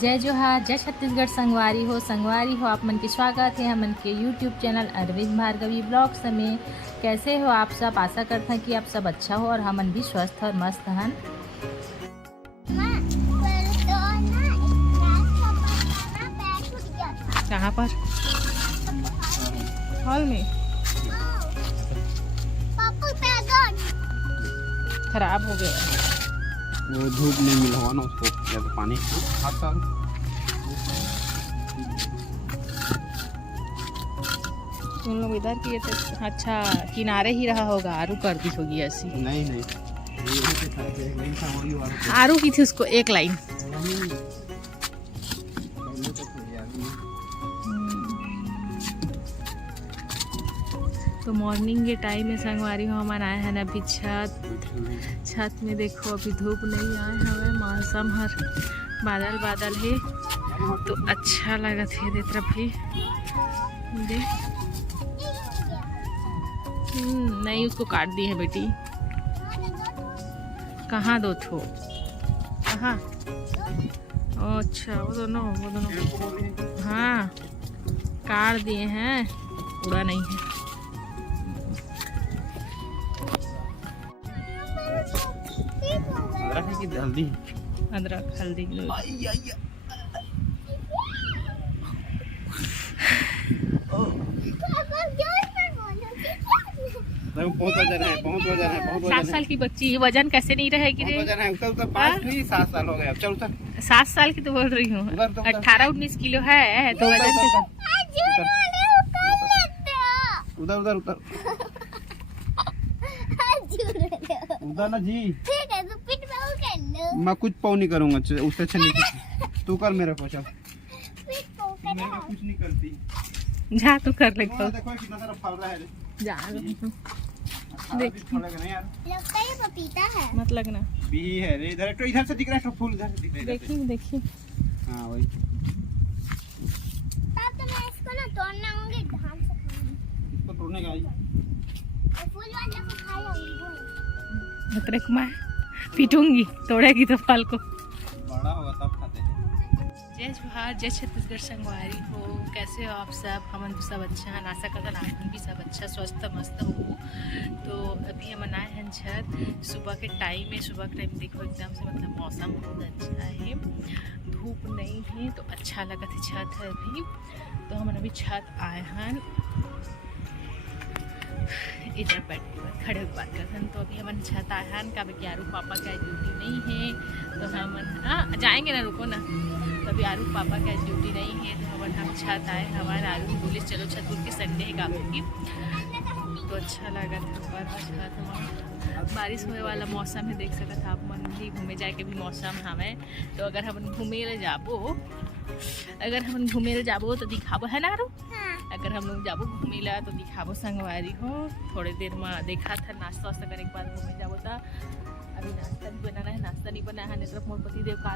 जय जोहार, जय छत्तीसगढ़। संगवारी हो आप मन के स्वागत है हमन के YouTube channel Arvind Bhargavi blogs में। कैसे हो आप सब? आशा करते हैं कि आप सब अच्छा हो और हमन भी स्वस्थ और मस्त हन। कहाँ पर? हॉल में खराब हो गया, वो धूप नहीं मिला हुआ ना उसको, या तो पानी हाथ साल। तुम लोग इधर किए थे? अच्छा, किनारे ही रहा होगा, आरू कर दी होगी ऐसी। नहीं आरू की थी उसको एक लाइन। तो मॉर्निंग के टाइम में संगवारी हो हमारे आए हैं अभी छत में। देखो अभी धूप नहीं आए हमें, मौसम हर बादल है तो अच्छा लगा थे दे तरफ ही दे। नहीं, उसको काट दी है बेटी। कहाँ दो थो? कहाँ? अच्छा, वो दोनों हाँ काट दिए हैं, उड़ा नहीं है। हल्दी अदरक हल्दी बहुत वजन है, बहुत वजन है, बहुत 7 साल की बच्ची, वजन कैसे नहीं रहेगी रे? वजन है। उतर 5 नहीं 7 साल हो गए। अब चल उतर। 7 साल की तो बोल रही हूँ, 18-19 किलो है तो वजन उधर उधर उधर उधर ना जी। ठीक है, तो पिट पाऊ कर लो। मैं कुछ पाऊ नहीं करूँगा, उससे अच्छा नहीं। तू कर मेरा पोछा। पिट पाऊ कर। मैं कुछ नहीं करती। जा तू कर ले। देखो कितना सारा फल रहा है। जा देख नहीं यार, लगता है पपीता है। मत लगना। बी है रे, इधर तो इधर से दिख रहा है, तो फूल इधर से दिख रहा है। देखी हाँ वही। तब तो मैं इसको ना तोड़ना होंगे, ध्यान से खाऊंगी। इसको तोड़ने का फूल वाले को खा लूंगी। तेरे को मैं पीटूंगी, तोड़ेगी तो फल को। बड़ा होगा तब खाते हैं। जय जोहार, जय छत्तीसगढ़। संगवारी हो, कैसे हो आप सब? हमन भी सब अच्छा है, आशा करता आप भी सब अच्छा स्वस्थ मस्त हो। तो अभी हम आए हैं छत। सुबह के टाइम में, सुबह के टाइम देखो एकदम से मतलब मौसम बहुत अच्छा है, धूप नहीं है तो अच्छा लगा था। छत है अभी, तो हम अभी छत आए हैं। इधर बैठ के खड़े होकर बात करते हैं। तो अभी हम छत आए हैं, कभी कि आरू पापा का ड्यूटी नहीं है तो हम जाएंगे ना, रुको ना। तो अभी आरू पापा का ड्यूटी नहीं है तो हम छत आए। हमारे आरू बोले चलो छत, बोल के संडे है काबू की, तो अच्छा लगा था ऊपर छत में। बारिश होने वाला मौसम है, देख सकते आप मन भी घूमे जाए के भी मौसम हमें। तो अगर हम घूमे जाबो तो दिखाबो है ना आरू? अगर हम लोग जाबो घूमे ला तो दिखाबो संगवारी हो। थोड़ी देर में देखा था नाश्ता वास्ता करने के बाद घूमे जाबो था। अभी नाश्ता भी बनाना है, नाश्ता नहीं बनाया है। तरफ मोर पति देव का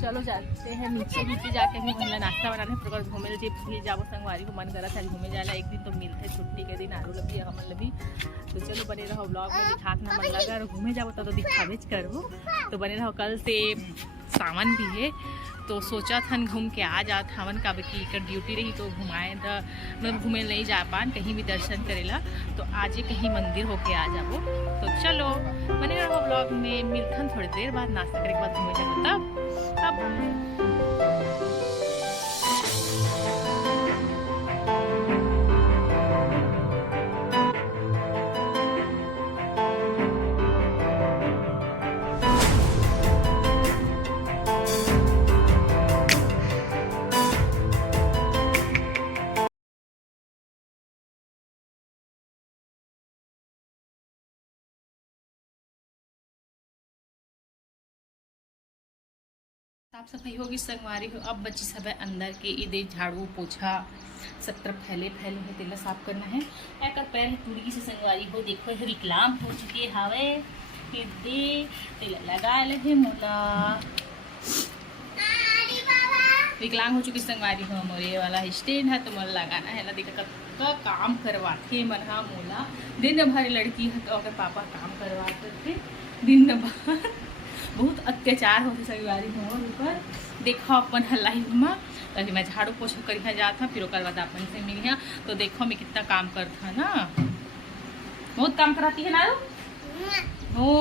चलो जाते हैं नीचे जाके भी मतलब नाश्ता बनाने है। फिर घूमे भी जाबो संगवारी को मन करा था घूमे जाला। एक दिन तो मिलते छुट्टी के दिन आरू लगी हमन लगी। तो चलो बने रहो ब्लॉग में, दिखात ना मन लगा और घूमे जाबो तो दिखावे करो। तो बने रहो, कल से सावन भी है तो सोचा था घूम के आ जात हवन का की ड्यूटी रही तो घुमाए तो मतलब घूमे नहीं जा पान कहीं भी दर्शन करेला। तो आज ही कहीं मंदिर होके आ जाबो। तो चलो बने रहो ब्लॉग में, मिलथन थोड़ी देर बाद, नाश्ता करने के बाद घूमे जाबो तब। साफ सफाई होगी संगवारी हो। अब बच्ची सब है अंदर के, इधर झाड़ू पोछा सब तरफ फैले है, तेला साफ करना है। एक पैर है तुड़ी से संगवारी हो। देखो ये विकलांग हो चुकी हवे, तेला लगा ले मोला विकलांग हो चुकी संगवारी हो। मोरे वाला स्टैंड है तो मोला लगाना है। देखा का काम करवाते मन हा मोला दिन भर लड़की है तो अगर पापा काम करवाते थे दिन भर बहुत अत्याचार होते संगवारी मोर ऊपर देखो अपन लाइफ में तभी मैं झाड़ू पोछा कर जाता फिर ओकर बाद अपन से मिलिया तो देखो मैं कितना काम करता ना बहुत काम कराती है ना हो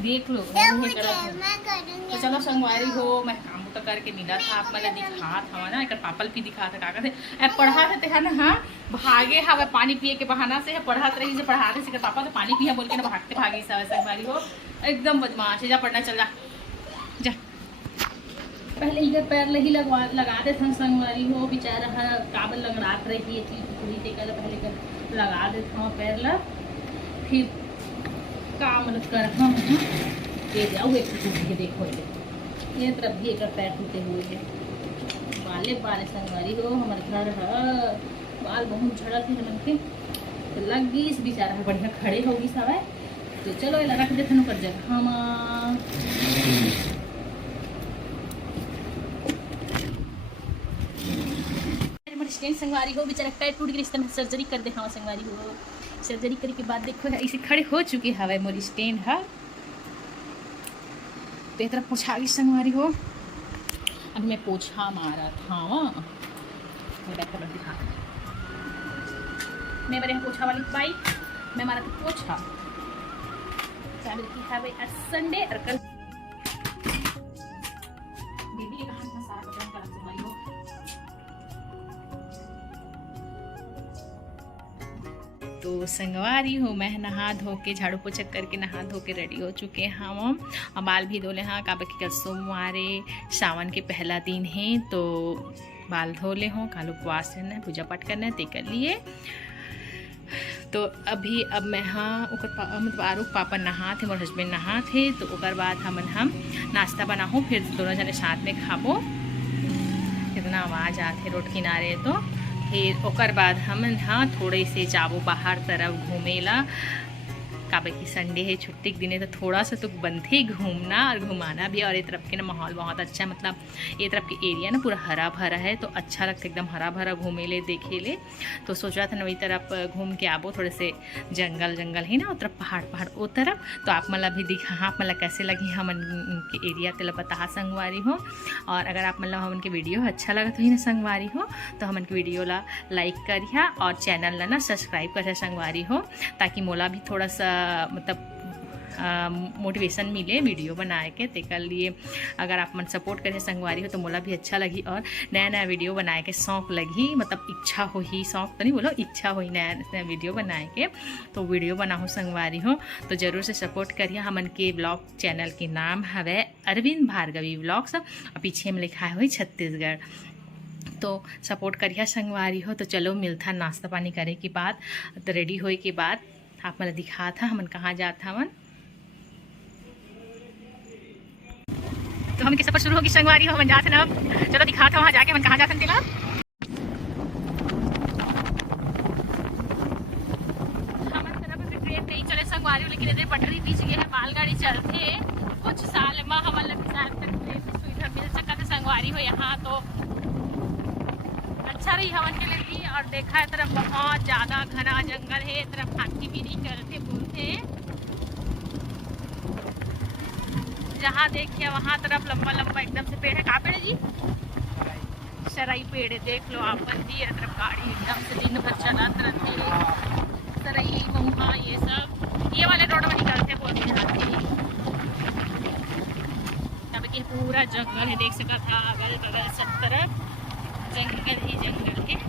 देख लो तो चलो संगवारी हो मैं काम तो करके मिला था आप मतलब दिखा था ना एक पापल भी दिखा था काका से पढ़ा थे है ना हाँ भागे हाँ पानी पिए के बहाना से पढ़ाते रही से पढ़ाते से पापा तो पानी पिया बोल के ना भागते भागे संगवारी हो एकदम बदमाश है जा पढ़ना चल जा पहले इधर पैर ही लगा दे था संगवारी हो बेचारा काबल लगड़ात रही है पूरी कर पहले कर लगा दे था पैर ला फिर काम कर हम दे जाओ एक टूट के देखो ये तरफ भी एक पैर टूटे हुए है बाले बाले संगवारी हो हमारे घर है बाल बहुत झड़ा थे मन के तो लग गई इस बेचारा बढ़िया खड़े होगी सब है तो चलो ये रख देते कर जगह हम स्टैंड संगवारी हो बेचारा पैर टूट गई इस सर्जरी कर दे हाँ संगवारी हो सर्जरी करने के बाद देखो इसे खड़े हो चुके हवा मोरी स्टैंड है तो एक तरफ पोछा गई संगवारी हो अब मैं पोछा मारा था दिखा मैं मेरे पोछा वाली पाई मैं मारा था पोछा संडे और कल बेबी का हाथ में सारा कपड़ा करा संगवारी हो तो संगवारी हो मैं नहा धो के झाड़ू पोछा करके नहा धो के रेडी हो चुके हैं हम और बाल भी धोले हाँ काबा की कल सोमवार सावन के पहला दिन है तो बाल धोले हों काल उपवास है पूजा पाठ करना है ते कर लिए तो अब मैं हाँ मतलब आरूप पापा नहा थे मोर हस्बैंड नहा थे तो ओकर बाद हम नाश्ता बनाहूँ फिर दोनों जने साथ में खाबो कितना आवाज़ आते रोड किनारे तो फिर ओकर बाद हम हाँ थोड़े से जाबो बाहर तरफ घूमेला काबे की संडे है छुट्टी के दिन है तो थोड़ा सा तो बनते ही घूमना और घुमाना भी और ये तरफ के ना माहौल बहुत अच्छा मतलब ये तरफ के एरिया ना पूरा हरा भरा है तो अच्छा लगता है एकदम हरा भरा घूमे ले देखे ले तो सोच रहा था ना वही तरफ घूम के आबो थोड़े से जंगल है ना उस तरफ पहाड़ वो तरफ तो आप मतलब भी दिखा हाँ मतलब कैसे लगी हम उनके एरिया के बता संगवारी हो और अगर आप मतलब हम उनके वीडियो अच्छा लगा तो ही ना संगवारी हो तो हम उनके वीडियो ला लाइक करिए और चैनल ला ना सब्सक्राइब करिए संगवारी हो ताकि मोला भी थोड़ा सा मतलब मोटिवेशन मिले वीडियो बनाए के ते कर लिए अगर आप मन सपोर्ट करें संगवारी हो तो मोला भी अच्छा लगी और नया नया वीडियो बनाए के शौक लगी मतलब इच्छा हो ही शौक तो नहीं बोलो इच्छा हो ही नया नया वीडियो बनाए के तो वीडियो बनाओ संगवारी हो तो ज़रूर से सपोर्ट करिए हमन के ब्लॉग चैनल के नाम है अरविंद भार्गवी ब्लॉग्स और पीछे में लिखा है छत्तीसगढ़ तो सपोर्ट करिए संगवारी हो तो चलो मिलता नाश्ता पानी करे के बाद तो रेडी होए के बाद आप मतलब दिखा था हमन कहाँ जाता हमन तो हम के सफर शुरू होगी संगवारी हो हमन जाते ना चलो दिखा था वहाँ जाके हमन कहाँ जाते तिला हमन तरफ ट्रेन नहीं चले संगवारी हो लेकिन इधर पटरी बीच गए है मालगाड़ी चलते कुछ साल में हमन लग तक ट्रेन की सुविधा मिल सका संगवारी हो यहाँ तो अच्छा रही हमन के लिए और देखा है तरफ बहुत ज़्यादा घना जंगल है तरफ हाथी भी नहीं करते बोलते जहाँ देखिए वहाँ तरफ लंबा लंबा एकदम से पेड़ है कहाँ पेड़ है जी सराई पेड़ है देख लो आप जी तरफ गाड़ी एकदम से दिन भर चलाते रहते हैं सराई महुआ ये सब ये वाले रोड में निकलते बोलते हाथी तब कि पूरा जंगल है देख सका था अगल बगल सब तरफ जंगल ही जंगल है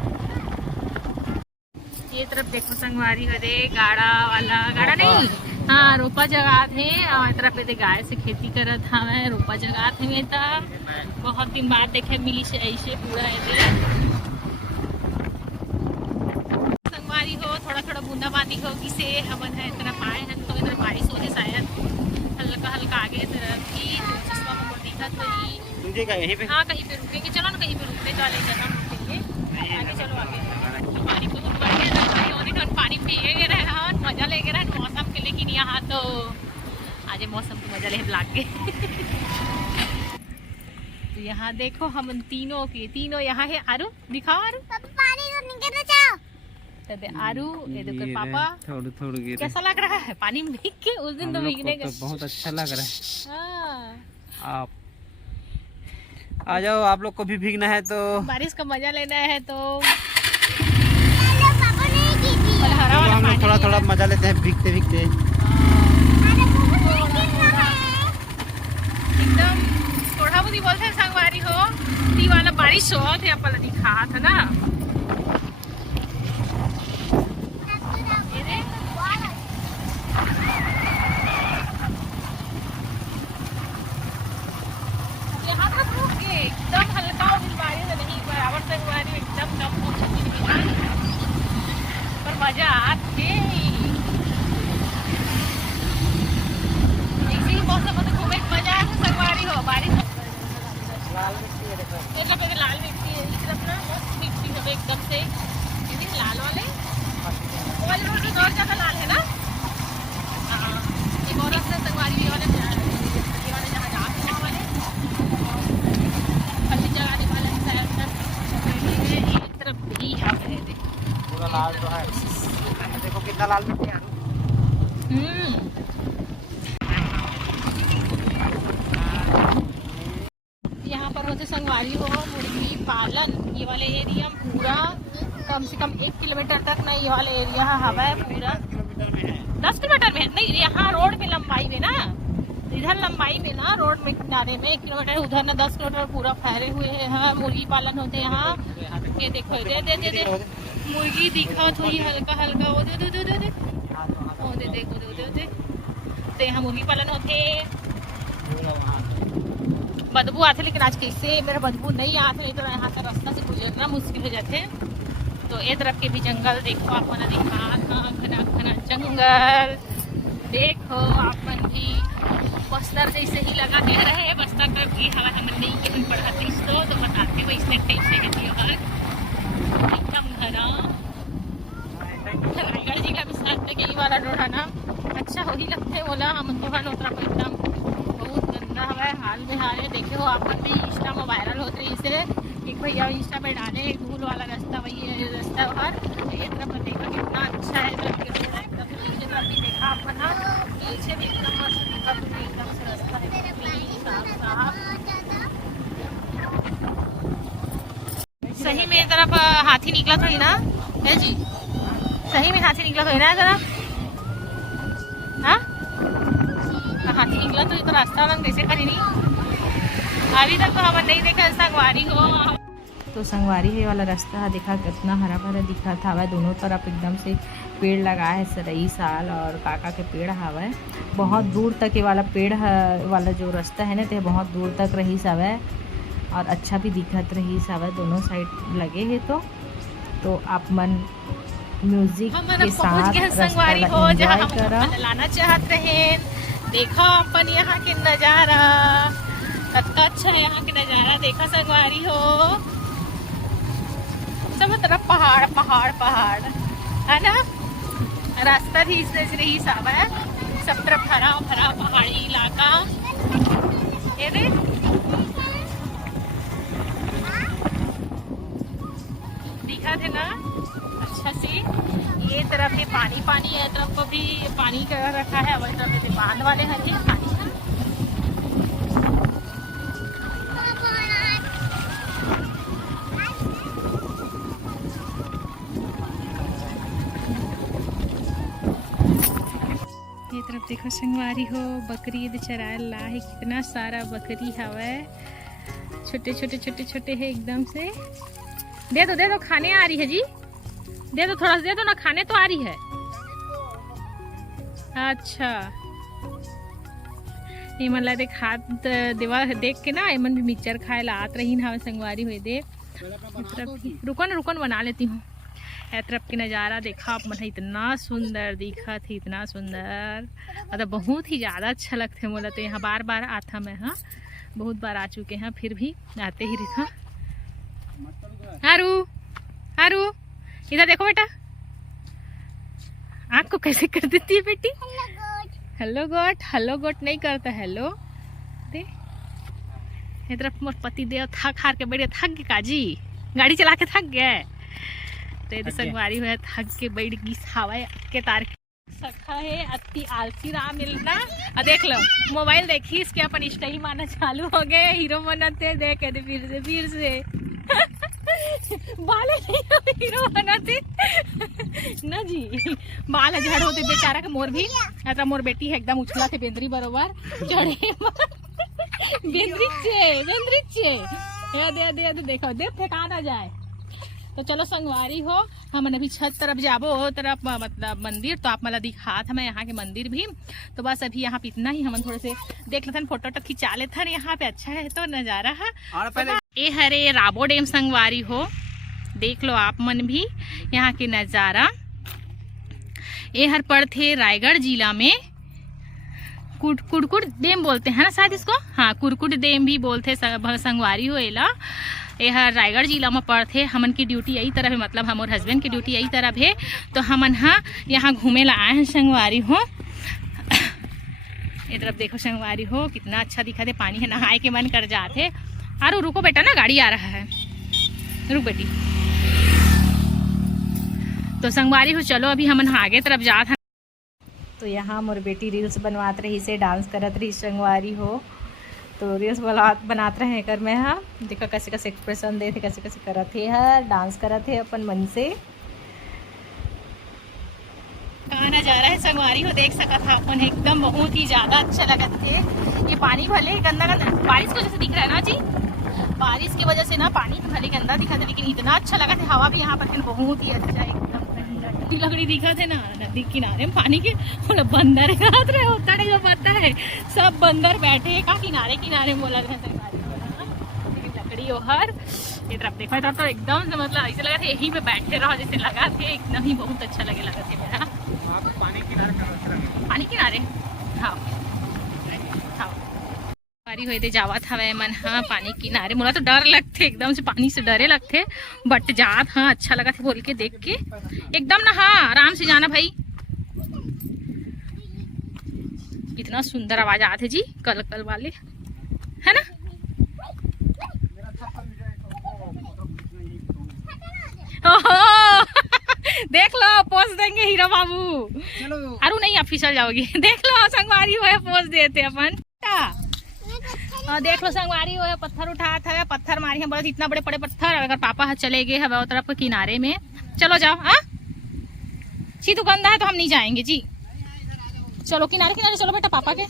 ये तरफ देखो संगवारी हरे गाड़ा नहीं हाँ रोपा जगह थे और तरफ ये गाय से खेती करत हमें रोपा जगह थे में तब बहुत दिन बाद देखे मिली से ऐसे पूरा संगवारी हो थोड़ा बूंदाबांदी होगी से हमन है तरफ आए हैं तो इधर बारिश होने शायद हल्का आगे तरफ की चश्मा में दिखत हुई यहीं पे हाँ कहीं पे रुकेंगे चलो ना कहीं पे रुकते चले जाना रुकेंगे आगे चलो आगे पानी बहुत बढ़िया पानी पिए रहे मजा लेके रहे मौसम के लेकिन यहाँ तो आज मौसम की मजा ले ब्लॉक के तो यहाँ देखो हम तीनों यहाँ है आरू दिखाओ आरू पानी तो निकलना तो दे आरू, ये देखो पापा। थोड़ी थोड़ी गिरे। कैसा लग रहा है पानी में भीग के? उस दिन तो भीगने का बहुत अच्छा लग रहा है। हाँ। आप आ जाओ, आप लोग को भी भीगना है तो। बारिश का मजा लेना है तो अरे पापा नहीं की थी। और हरा वाला हम लोग पानी थोड़ा थोड़ा है। मजा लेते हैं भीगते भीगते। अरे पापा नहीं गिर रहा है। एकदम थोड़ा बहुत ही बोलते हैं संगवारी हो ती वाला बारिश हो थे अपन दिखा था ना। ये देख, यहाँ तक रुक गए, एकदम हल्का और बारिश नहीं, बराबर संगवारी एकदम कम हो चुकी है पर मजा आते। ऐसे ही मौसम में खूब एक मजा है संगवारी हो बारिश। ये सब एक लाल मिट्टी है, इस तरफ ना मस्त मिट्टी है एकदम से, ये देख लाल वाले वो वाले रोड से और ज्यादा लाल है ना। हाँ, एक और रास्ता संगवारी ये वाले जहाँ जाते हैं वाले फली जगाने वाले साइड तक एक तरफ भी है। पूरा लाल तो है, देखो कितना लाल मिट्टी है। यहाँ पर होते संगवारी हो मुर्गी पालन। ये वाले एरिया में पूरा कम से कम 1 किलोमीटर तक ना ये वाले एरिया हवा है पूरा। 10 किलोमीटर में नहीं, यहाँ रोड में लंबाई में ना, इधर लंबाई में ना रोड में किनारे में 1 किलोमीटर, उधर ना 10 किलोमीटर पूरा फैले हुए हैं। हाँ, मुर्गी पालन होते हैं यहाँ। ये देखो दे दे दे दे मुर्गी दिखा थोड़ी हल्का हल्का वो दे दे दे दे दे वो दे देखो दे दे दे। तो यहाँ मुर्गी पालन होते। बदबू आते लेकिन आज कैसे मेरा बदबू नहीं आते, नहीं तो यहाँ का रास्ता से गुजरना मुश्किल हो जाते। तो ये तरफ के भी जंगल देखो आप मन दिखा, घना घना जंगल देखो आप मन भी। बस्तर जैसे ही लगा के रहे, बस्तर तरफ की हवा हम नहीं कि हम पढ़ाते तो बताते वैसे कैसे है त्योहार एकदम घना। रायगढ़ जिला में साथ तक यही वाला रोड है ना, अच्छा हो ही लगते बोला हम तो उतरा पर एकदम बहुत गंदा हवा है हाल में हाल है। देखे हो आप भी इंस्टा में वायरल होते रही इसे, एक भैया इंस्टा पे डाले धूल वाला रास्ता, वही है रास्ता बाहर ये तरफ देखा कितना अच्छा है। एकदम नीचे तरफ भी देखा अपना, नीचे भी एकदम मस्त दिखा, एकदम से रास्ता है साफ साफ। सही मेरी तरफ हाथी निकला थोड़ी ना है जी, सही में हाथी निकला थोड़ी ना जरा। हाँ हाथी निकला तो ये तो रास्ता हम कैसे खड़ी नहीं, अभी तक तो हम नहीं देखा संगवारी हो। तो संगवारी है वाला रास्ता देखा कितना हरा भरा दिखा था। वह दोनों तरफ एकदम से पेड़ लगा है, सरई साल और काका के पेड़ हवा है। बहुत दूर तक ये वाला पेड़ वाला जो रास्ता है ना तो बहुत दूर तक रही सब है और अच्छा भी दिखत रही सब है, दोनों साइड लगे है। तो आप मन म्यूजिक के साथ संगवारी हो जहाँ हम लाना चाहते हैं। देखो अपन यहाँ के नज़ारा कितना अच्छा है, यहाँ के नज़ारा देखा संगवारी हो। सब तरफ पहाड़ पहाड़ पहाड़ है ना, रास्ता भी इस रही सब है, सब तरफ हरा भरा पहाड़ी इलाका। ये देख दिखा थे ना अच्छा से। ये तरफ भी पानी पानी है, तरफ भी पानी का रखा है, वही तरफ भी बांध वाले हैं पानी। ये तरफ देखो संगवारी हो बकरी ये चराए ला है, कितना सारा बकरी हवा, छोटे छोटे छोटे छोटे है एकदम से। दे दो खाने आ रही है जी, दे दो थोड़ा सा दे दो ना, खाने तो आ रही है। अच्छा ये मन ला देख हाथ देवा देख के ना एमन भी मिक्सचर खाए ला आत रही ना संगवारी हुई दे। रुकन बना लेती हूँ। ए तरफ के नज़ारा देखा आप मन, इतना सुंदर दिखा थी, इतना सुंदर मतलब बहुत ही ज़्यादा अच्छा लगते मोला। तो यहाँ बार बार आता मैं, हाँ बहुत बार आ चुके हैं, फिर भी आते ही रहा। हारू हारू इधर देखो बेटा, आँख को कैसे कर देती है बेटी। हेलो गोट नहीं करता हेलो दे। ये तरफ मोर पति देव थक हार के बैठे, थक गए काजी, गाड़ी चला के थक गए। तो संगवारी हुआ थक के बैठ गई हवा के तार सखा है अति आलसी रहा मिलना। देख लो मोबाइल देखी इसके अपन स्टाइल माना चालू हो गए, हीरो बनाते देखे थे फिर से बाल नहीं हीरो बनाते ना जी, बाल झड़ होते बेचारा के। मोर भी ऐसा मोर बेटी है एकदम उछला थे बेंद्री बरोबर चढ़े बेंद्री देखो देख फेंका ना जाए। तो चलो संगवारी हो हम अभी छत तरफ जाबो तरफ मतलब मंदिर, तो आप मला दिखात हमें यहाँ के मंदिर भी। तो बस अभी यहाँ पे इतना ही, हम थोड़े से देख लेते फोटो तो खिंचा लेते यहाँ पे अच्छा है तो नजारा है। तो ये हरे राबो डैम संगवारी हो, देख लो आप मन भी यहाँ के नजारा। ये हर पर थे रायगढ़ जिला में कुड़कुड़ डैम बोलते हैं ना शायद इसको, हाँ कुड़कुड़ डैम भी बोलते संगवारी हो। एला यह रायगढ़ जिला में पड़ते। हमन की ड्यूटी यही तरफ है, मतलब हम और हस्बैंड की ड्यूटी यही तरफ है। तो हमन यहाँ घूमे ला आए हैं संगवारी हो। ये तरफ देखो संगवारी हो कितना अच्छा दिखा दे, पानी है नहाए के मन कर जाते। अरे रुको बेटा ना गाड़ी आ रहा है, रुक बेटी। तो संगवारी हो चलो अभी हमन आगे तरफ जात। तो यहाँ मोर बेटी रील्स बनवात रही से, डांस करत रही संगवारी हो। तो रील्स बनात रहे कर मैं देखा कैसे कैसे एक्सप्रेशन दे थे, कैसे कैसे करत है डांस करत है अपन मन से। कहाँ नजारा है संगवारी हो देख सकत था अपन, एकदम बहुत ही ज्यादा अच्छा लगत थे। ये पानी भले गंदा गंदा बारिश की वजह से दिख रहा है ना जी, बारिश की वजह से ना पानी भले गंदा दिखा था, लेकिन इतना अच्छा लगा था। हवा भी यहाँ पर बहुत ही अच्छा एकदम लकड़ी दिखा थे ना नदी किनारे में पानी के। मतलब बंदर हाथ रहे होता नहीं जो पता है, सब बंदर बैठे का किनारे किनारे बोला रहे लेकिन लकड़ी ओहर ये तरफ देखा था तो एकदम से मतलब ऐसे लगा था यहीं पे बैठे रहो जैसे लगा थे, एकदम ही बहुत अच्छा लगा थे मेरा। पानी किनारे हाँ बारी हुए थे जावत हवे मन हाँ पानी किनारे। मोला तो डर लगते एकदम से, पानी से डरे लगते, बट जात हाँ अच्छा लगा था बोल के देख के एकदम ना। हाँ आराम से जाना भाई। कितना सुंदर आवाज आते जी कल कल वाले है ना। ओहो देख लो पोज देंगे हीरो बाबू। अरे नहीं आप फिसल जाओगी। देख लो संगवारी हुए पोज देते अपन। देख लो संगवारी हुए पत्थर उठात है, पत्थर मारी है बस इतना बड़े बड़े पत्थर। अगर पापा चले गए है वो तरफ किनारे में, चलो जाओ। हाँ ची तो गंदा है तो हम नहीं जाएंगे जी, चलो किनारे किनारे चलो बेटा पापा के।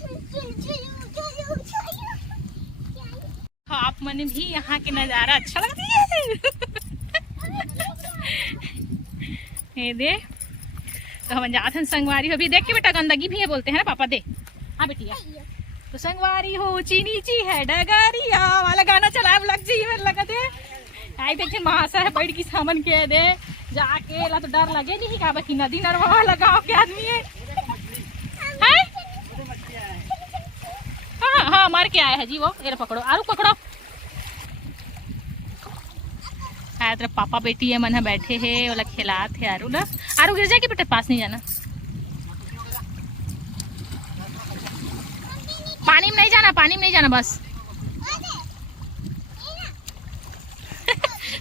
हाँ आप मन भी यहाँ के नजारा अच्छा लगती है दे। तो हम जाते हैं संगवारी हो भी देख के बेटा, गंदगी भी है बोलते हैं ना पापा दे। हाँ बेटिया तो संगवारी हो ऊंची नीची है डगरिया वाला गाना चला लग जी में लगा दे। आई देखिए महाशा है बैठ की सामन के दे जाके ला तो डर लगे नहीं का बाकी नदी नरवा लगाओ के आदमी है। हाँ हाँ मार के आया है जी वो, ये पकड़ो आरू पकड़ो। तरफ पापा बेटी है मन बैठे है वाला खिलात है। आरू ना आरू गिर जाएगी बेटा, पास नहीं जाना, पानी में नहीं जाना, पानी में नहीं जाना बस।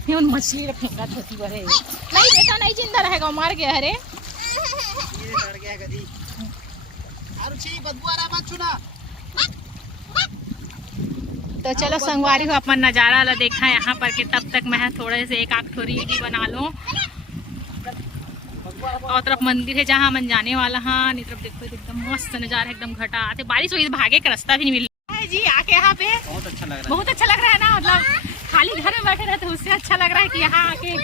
उन मछली फेंका छोटी बड़े नहीं बेटा नहीं जिंदा रहेगा, मार गया अरे। तो चलो संगवारी हो अपन नजारा ला देखा यहाँ पर के, तब तक मैं थोड़े से एक आख थोड़ी भी बना लो। और तरफ मंदिर है जहाँ मन जाने वाला। हाँ तरफ देखो एकदम मस्त नजारा, एकदम घटा आते बारिश हुई भागे का रास्ता भी नहीं मिल रहा है जी। आके यहाँ पे बहुत अच्छा लग रहा है ना, मतलब खाली घर में बैठे रहते उससे अच्छा लग रहा है कि यहाँ आके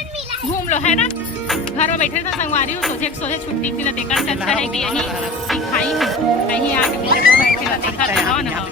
घूम लो है ना। घर में बैठे रहते संगवारी हो सोचे छुट्टी की देखकर से अच्छा है कि यही दिखाई कहीं आके बैठे देखा ना।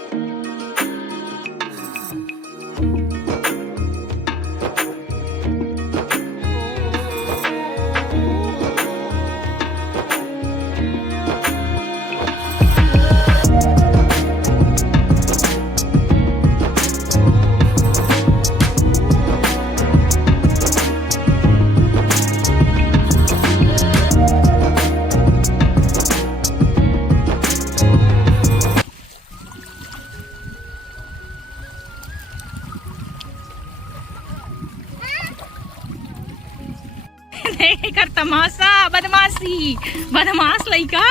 कर तमाशा बदमाशी बदमाश लइका।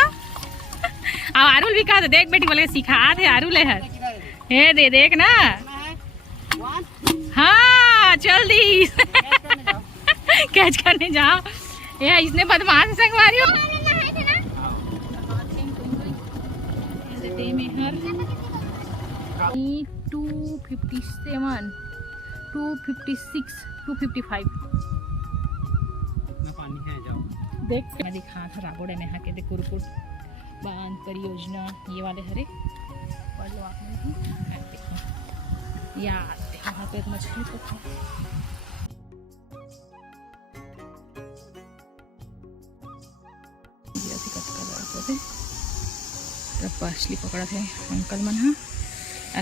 अब आरुल भी कहा देख बेटी बोले सिखा दे आरुल है हे दे देख ना। हाँ जल्दी कैच करने जाओ। ये इसने बदमाश संगवारी हो। 257 256 255 पानी है जाओ देख मैं दिखा था राबोड़े में यहाँ के देख कुरकुट बांध परियोजना ये वाले हरे पढ़ लो आपने भी देखो यार यहाँ पे मछली तो था। मछली पकड़ा थे अंकल मन हा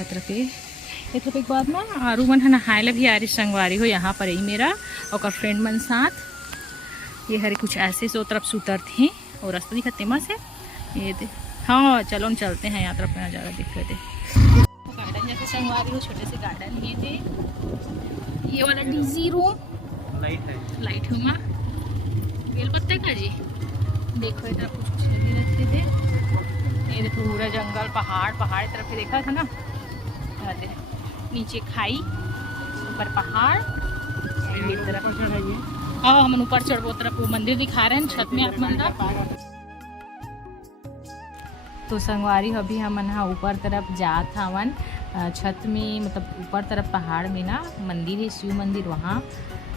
तरफ एक बाद में आरू मन हा नहाए ला भी आ रही संगवारी हो यहाँ पर ही मेरा और फ्रेंड मन साथ। ये हरे कुछ ऐसे सो तरफ सुतर थे और रास्ता दिखते मस्त है ये दे। हाँ चलो चलते हैं यहाँ तरफ का नज़ारा दिख रहे थे। गार्डन जैसे संगवारी हो छोटे से गार्डन ये थे। ये वाला डीजी रूम लाइट रूम बेल पत्ते का जी देखो इधर कुछ भी रखे थे। ये पूरा जंगल पहाड़ पहाड़ तरफ देखा था ना नीचे खाई ऊपर पहाड़ ये तरफ। हाँ हम ऊपर चढ़ वो तरफ वो मंदिर दिखा रहे हैं छत में आप मंदिर। तो संगवारी अभी हमन हाँ ऊपर तरफ जात हवन छत में मतलब ऊपर तरफ पहाड़ में ना मंदिर है शिव मंदिर वहाँ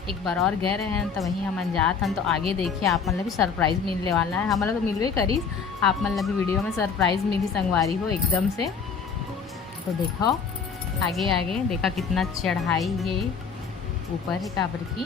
एक बार और गए रहे हैं तो वहीं हम जात हन। तो आगे देखिए आप मतलब भी सरप्राइज़ मिलने वाला है हमारा तो मिलवे करी आप मतलब भी वीडियो में सरप्राइज़ मिली संगवारी हो एकदम से। तो देखो आगे आगे देखा कितना चढ़ाई है ऊपर है काबर की।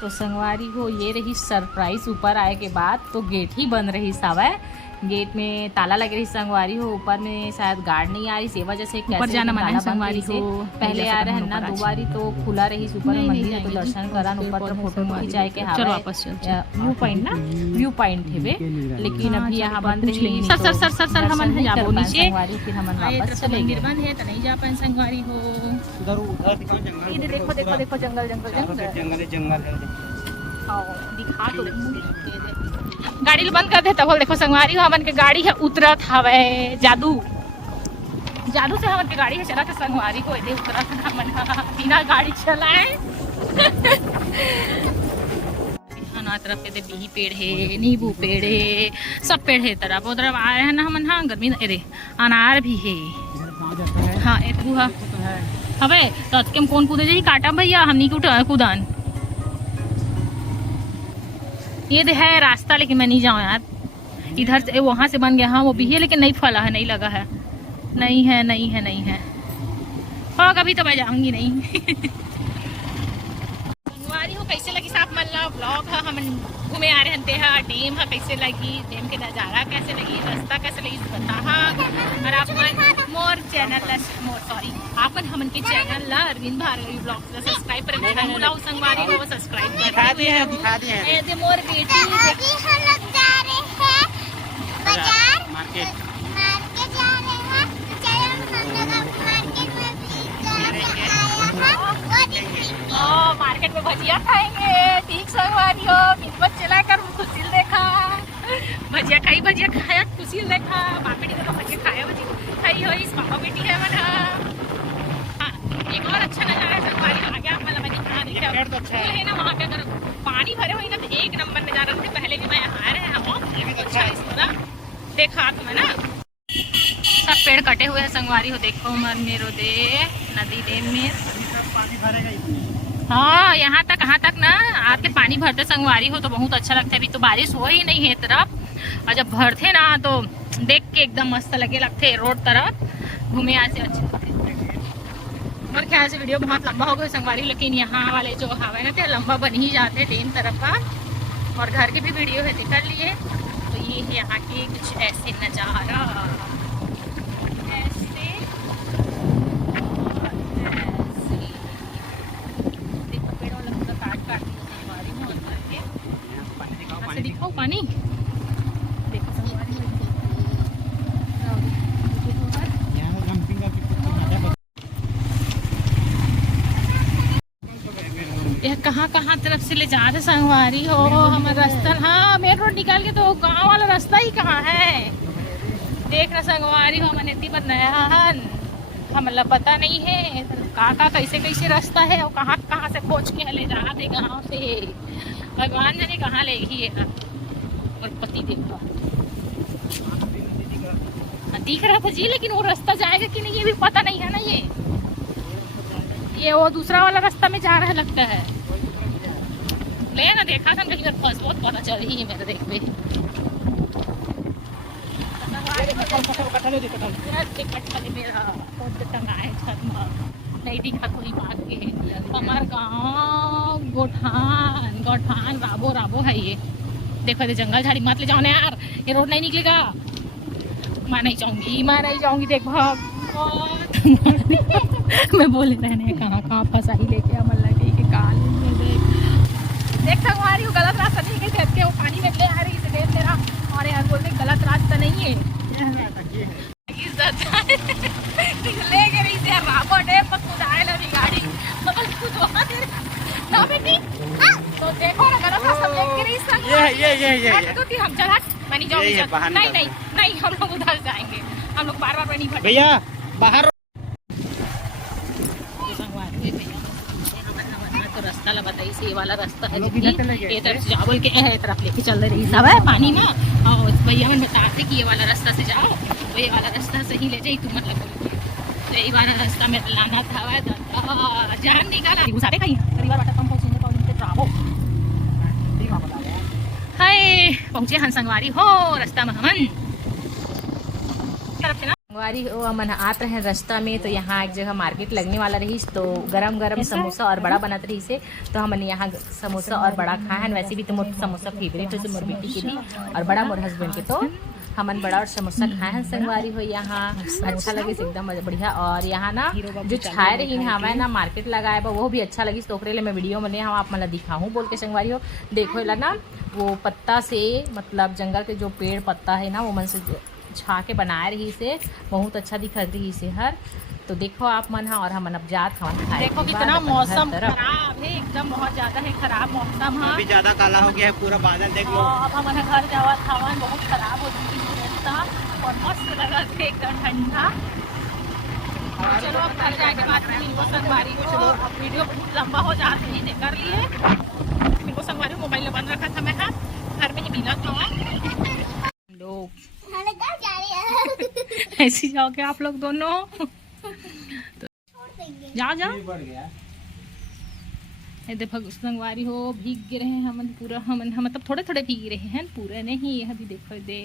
तो संगवारी हो ये रही सरप्राइज ऊपर आए के बाद तो गेट ही बंद रही सावय गेट में ताला लग रही संगवारी हो ऊपर में शायद गार्ड नहीं आ रही सेवा जैसे ऊपर जाना मना संगवारी से पहले आ रहे हैं ना 2 बारी तो खुला रही ऊपर मंदिर है तो दर्शन करन ऊपर तो फोटो खिंचाए के वापस व्यू पॉइंट ना व्यू पॉइंट है लेकिन अभी यहाँ बंद रही। सर सर सर सर हमन है जाबो नीचे फिर हमन वापस चले मंदिर बंद है तो नहीं जा पाए संगवारी हो। उधर देखो देखो देखो जंगल जंगल जंगल जंगल जंगल है दिखा तो गाड़ी बंद कर दे तब देखो संगवारी हो हमन के गाड़ी है उतरत हवे जादू जादू से हमन के गाड़ी है चला के संगवारी को दे उतरत हमन बिना गाड़ी चलाए। ना तरफ के बिही पेड़ है नींबू पेड़ है सब पेड़ है तरफ वो तरफ आ रहे हैं ना हमन हाँ गर्मी अरे अनार भी है। हाँ एतू हवे तो हम कौन कूदे जाइए काटा भैया हमनी कूदान ये है रास्ता लेकिन मैं नहीं जाऊँ यार इधर से वहाँ से बन गया। हाँ वो भी है लेकिन नहीं फला है नहीं लगा है नहीं है नहीं है नहीं है। हाँ कभी तो मैं जाऊँगी नहीं। संगवारी हो कैसे लगी साफ मल्ला ब्लॉग है हम घूमे आ रहे हैं डैम है कैसे लगी डैम के नज़ारा कैसे लगी रास्ता कैसे लगी बता। और आप मोर चैनल आपन हमन के चैनल ला अरविंद भार्गवी ब्लॉग सब्सक्राइब करना भूलाओ संगवारी हो सब्सक्राइब कर दिखा दिए हैं ये मोर बेटी हम लोग जा रहे हैं बाजार मार्केट जा रहे हैं तो चलो हम लोग मार्केट में भी जाके आए हैं मार्केट में भजिया खाएंगे ठीक संगवारी हो किस्मत चला कर खुशी देखा भजिया खाया खुशी देखा बाप बेटी तो भजिया खाया खाई हो इस पापा बेटी है मना। हाँ एक और अच्छा नजारा है संगवारी आगे आप मतलब दिखा अच्छा है ना वहाँ पे अगर पानी भरे हुए ना तो एक नंबर नजारा थे पहले भी मैं आ रहे हैं अच्छा इसका देखा तो मैं ना सब पेड़ कटे हुए हैं संगवारी हो देखो मर मेरो दे नदी डैम में पानी भरेगा। हाँ यहाँ तक ना आके पानी भरते संगवारी हो तो बहुत अच्छा लगता है। अभी तो बारिश हो ही नहीं है तरफ और जब भरते ना तो देख के एकदम मस्त लगते रोड तरफ घूमे यहाँ से अच्छे लगते। और ख्याल से वीडियो बहुत लंबा हो गया संगवारी लेकिन यहाँ वाले जो हवा ना थे लंबा बन ही जाते डैम तरफ का और घर के भी वीडियो है कर लिए। तो ये है यहाँ के कुछ ऐसे नज़ारा दिखाओ पानी देखो संगवारी यह कहाँ कहाँ तरफ से ले जा रहे संगवारी हो हमारा रास्ता। हाँ मेन रोड निकाल के तो गाँव वाला रास्ता ही कहाँ है। देख रहे संगवारी हो मैंने इतनी पर नया हम मतलब पता नहीं है कहाँ कैसे कैसे रास्ता है और कहाँ कहाँ से खोज के ले जा दे गाँव से। भगवान जाने कहाँ ले गई है। और पति देखो दिख रहा था जी, लेकिन वो रास्ता जाएगा कि नहीं ये भी पता नहीं है ना। ये वो दूसरा वाला रास्ता में जा रहा है लगता है। ले ना देखा था कहीं फर्स्ट बहुत पता चल रही है मेरे देख पे। नहीं दिखा कोई बात के हमार गाँव गोठान गोठान राबो राबो है ये। देखो ये जंगल झाड़ी मत ले जाओ ना यार, ये रोड नहीं निकलेगा। मैं नहीं जाऊंगी देख भाग। मैं बोले रहने कहाँ कहाँ फंसाई लेके अमर लगे के काल में देख संगवारी वो गलत रास्ता नहीं है के वो पानी में ले आ रही है तेरा और यार बोलते गलत रास्ता नहीं है। ले के रही से राबो डे पर कुदाए लगी गाड़ी ना बेटी। तो देखो ना गलत रास्ता देख के रही संग तो हम चल हट मैं नहीं जाऊंगी। नहीं हम लोग उधर जाएंगे, हम लोग बार बार नहीं भटकेंगे भैया बाहर। तो रास्ता ला बताई से ये वाला रास्ता है ये तरफ चावल के है तरफ लेके चल रही सब है पानी में। और भैया मन बताते कि ये वाला रास्ता से जाओ तो ये वाला रास्ता से ही ले जाई तुम मतलब तो यही वाला रास्ता में लाना था जान निकाला घुसाते कहीं परिवार वाटा कम पहुंचेंगे तो ट्रावो हाय पहुंचे हन संगवारी हो रास्ता में हमन संगवारी हो हमन आते हैं रास्ता में। तो यहाँ एक जगह मार्केट लगने वाला रही तो गरम गरम समोसा और बड़ा बनत रही से तो हमन यहाँ समोसा और बड़ा खाए। वैसे भी तो मोर समोसा फेवरेट है मोर बेटी के भी और बड़ा मोर हस्बैंड के। तो हमन बड़ा और समोसा खाए हैं संगवारी हो यहाँ अच्छा लगे एकदम बढ़िया। और यहाँ ना जो छाए रही हमें ना मार्केट लगाए वो भी अच्छा लगी तो ओकरे ले मैं वीडियो में हम आप मतलब दिखाऊँ बोल के संगवारी हो। देखो ला ना वो पत्ता से मतलब जंगल के जो पेड़ पत्ता है ना वो मन से छा के बनाए रही से बहुत अच्छा दिखत रही से हर। तो देखो आप मन हा और हम अब जात हवन खाए। देखो कितना मौसम खराब है एकदम बहुत ज्यादा है खराब मौसम है अभी ज्यादा काला हो गया है पूरा बादल देख लो। अब हम घर जावा हवन बहुत खराब हो चुकी है और मस्त लगा थे एकदम ठंडा। चलो अब घर जाके बात इनको संगवारी को अब वीडियो बहुत लंबा हो जाती है कर लिए इनको संगवारी मोबाइल बंद रखा था मैं घर में ही मिला था लोग ऐसी जाओगे आप लोग दोनों तो जाओ ये देखो संगवारी हो भीग गिरे हैं हम पूरा हम मतलब थोड़े थोड़े भीग रहे हैं पूरे नहीं। अभी देखो दे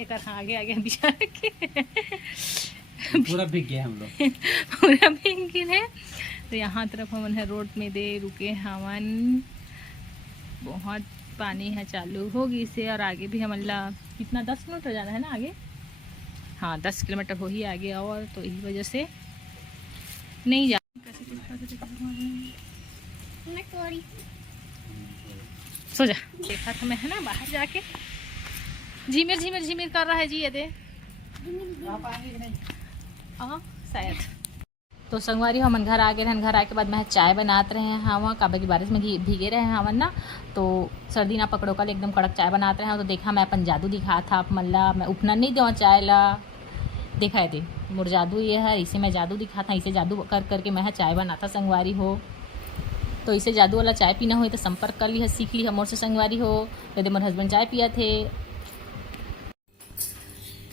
एक आगे आगे बिचार के पूरा भीग गए हम लोग पूरा भीग गिरे। तो यहाँ तरफ हम रोड में दे रुके हमन बहुत पानी है चालू होगी इसे और आगे भी हम कितना 10 किलोमीटर जाना है ना आगे। हाँ 10 किलोमीटर हो ही आगे और तो इस वजह से नहीं जा सो जा देखा था मैं है ना बाहर जाके झिमिर झिमिर झिमिर कर रहा है जी ये दे शायद। तो संगवारी हमन घर आ गए हैं। घर आए के बाद मैं चाय बनाते रहे हैं हम काबे की बारिश में भीगे रहे हैं हमन ना तो सर्दी ना पकड़ो कल एकदम कड़क चाय बनाते रहे हैं। तो देखा मैं अपन जादू दिखा था आप मल्ला मैं उपना नहीं दूँ चाय ला देखा है दे मोर जादू ये है इसे मैं जादू दिखा था इसे जादू कर करके मैं चाय बनाता संगवारी हो। तो इसे जादू वाला चाय पीना हो तो संपर्क कर लिया सीख लिया मोर से संगवारी हो यदि मोर हस्बैंड चाय पिया थे।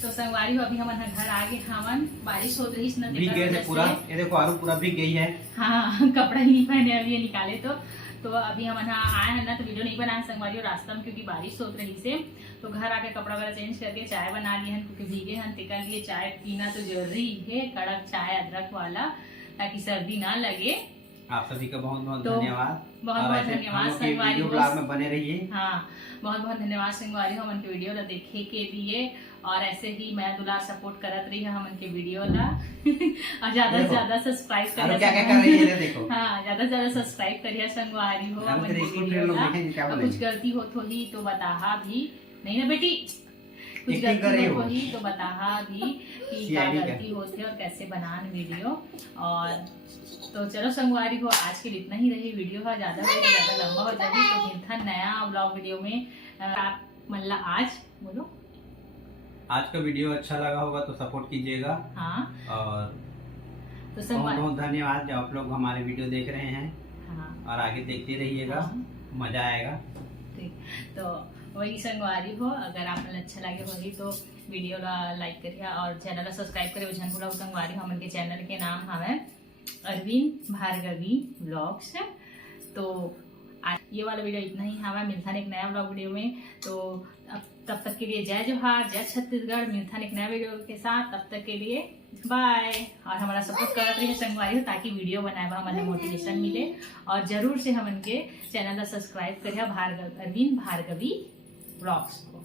तो संगवारी हो अभी हम घर आ गए हमन बारिश हो रही ना भीग गए थे पूरा ये देखो आरू पूरा भीग गई है। हाँ कपड़ा नहीं पहने अभी निकाले तो अभी हम आए हैं ना तो वीडियो नहीं बनाए संगवारी हो रास्ता में क्योंकि बारिश हो रही से। तो घर आके कपड़ा वगैरह चेंज करके चाय बना लिए हैं क्योंकि भीगे हैं टिकन लिए चाय पीना तो जरूरी है कड़क चाय अदरक वाला ताकि सर्दी ना लगे। आप सभी का बहुत बहुत धन्यवाद बहुत धन्यवाद संगवारी ब्लॉग में बने रहिए। हाँ बहुत धन्यवाद संगवारी हो मन के वीडियो ला देखे के लिए और ऐसे ही मैं दुलार सपोर्ट करत रही है हमन के वीडियो ला और ज्यादा से ज्यादा सब्सक्राइब करिए। क्या क्या कर रही है देखो हाँ ज्यादा से ज्यादा सब्सक्राइब करिए संगवारी हो हमन के वीडियो ला कुछ गलती हो थोड़ी तो बताहा भी नहीं ना बेटी कुछ एक्टिंग कर गलती रही हो हो। ही तो बताहा भी कि क्या CID का। गलती होती है और कैसे बनान वीडियो। और तो चलो संगवारी हो, आज के लिए इतना ही रही वीडियो है, ज़्यादा लंबा हो जाएगी तो मिलता नया ब्लॉग वीडियो में। आप मतलब आज बोलो, आज का वीडियो अच्छा लगा होगा तो सपोर्ट कीजिएगा। हाँ और तो बहुत संगवारी, बहुत धन्यवाद जो आप लोग हमारे वीडियो देख रहे हैं हाँ और आगे देखते रहिएगा, हाँ। मजा आएगा। ठीक, तो वही संगवारी हो, अगर आपको अच्छा लगे होगी तो वीडियो ला लाइक करिए और चैनल ला सब्सक्राइब करिए। वजन पूरा संगवारी हमन के चैनल के नाम हवे अरविंद भार्गवी ब्लॉग्स। तो आज ये वाला वीडियो इतना ही हवा, मिलता एक नया ब्लॉग वीडियो में। तो अब तब तक के लिए जय जोहार, जय छत्तीसगढ़। मिलता एक नया वीडियो के साथ, तब तक के लिए बाय। और हमारा सपोर्ट करते रहिए संगवारी हो, ताकि वीडियो बनाए हमें मोटिवेशन मिले। और जरूर से हमन के चैनल का सब्सक्राइब करिए अरविंद भार्गवी ब्लॉग्स को।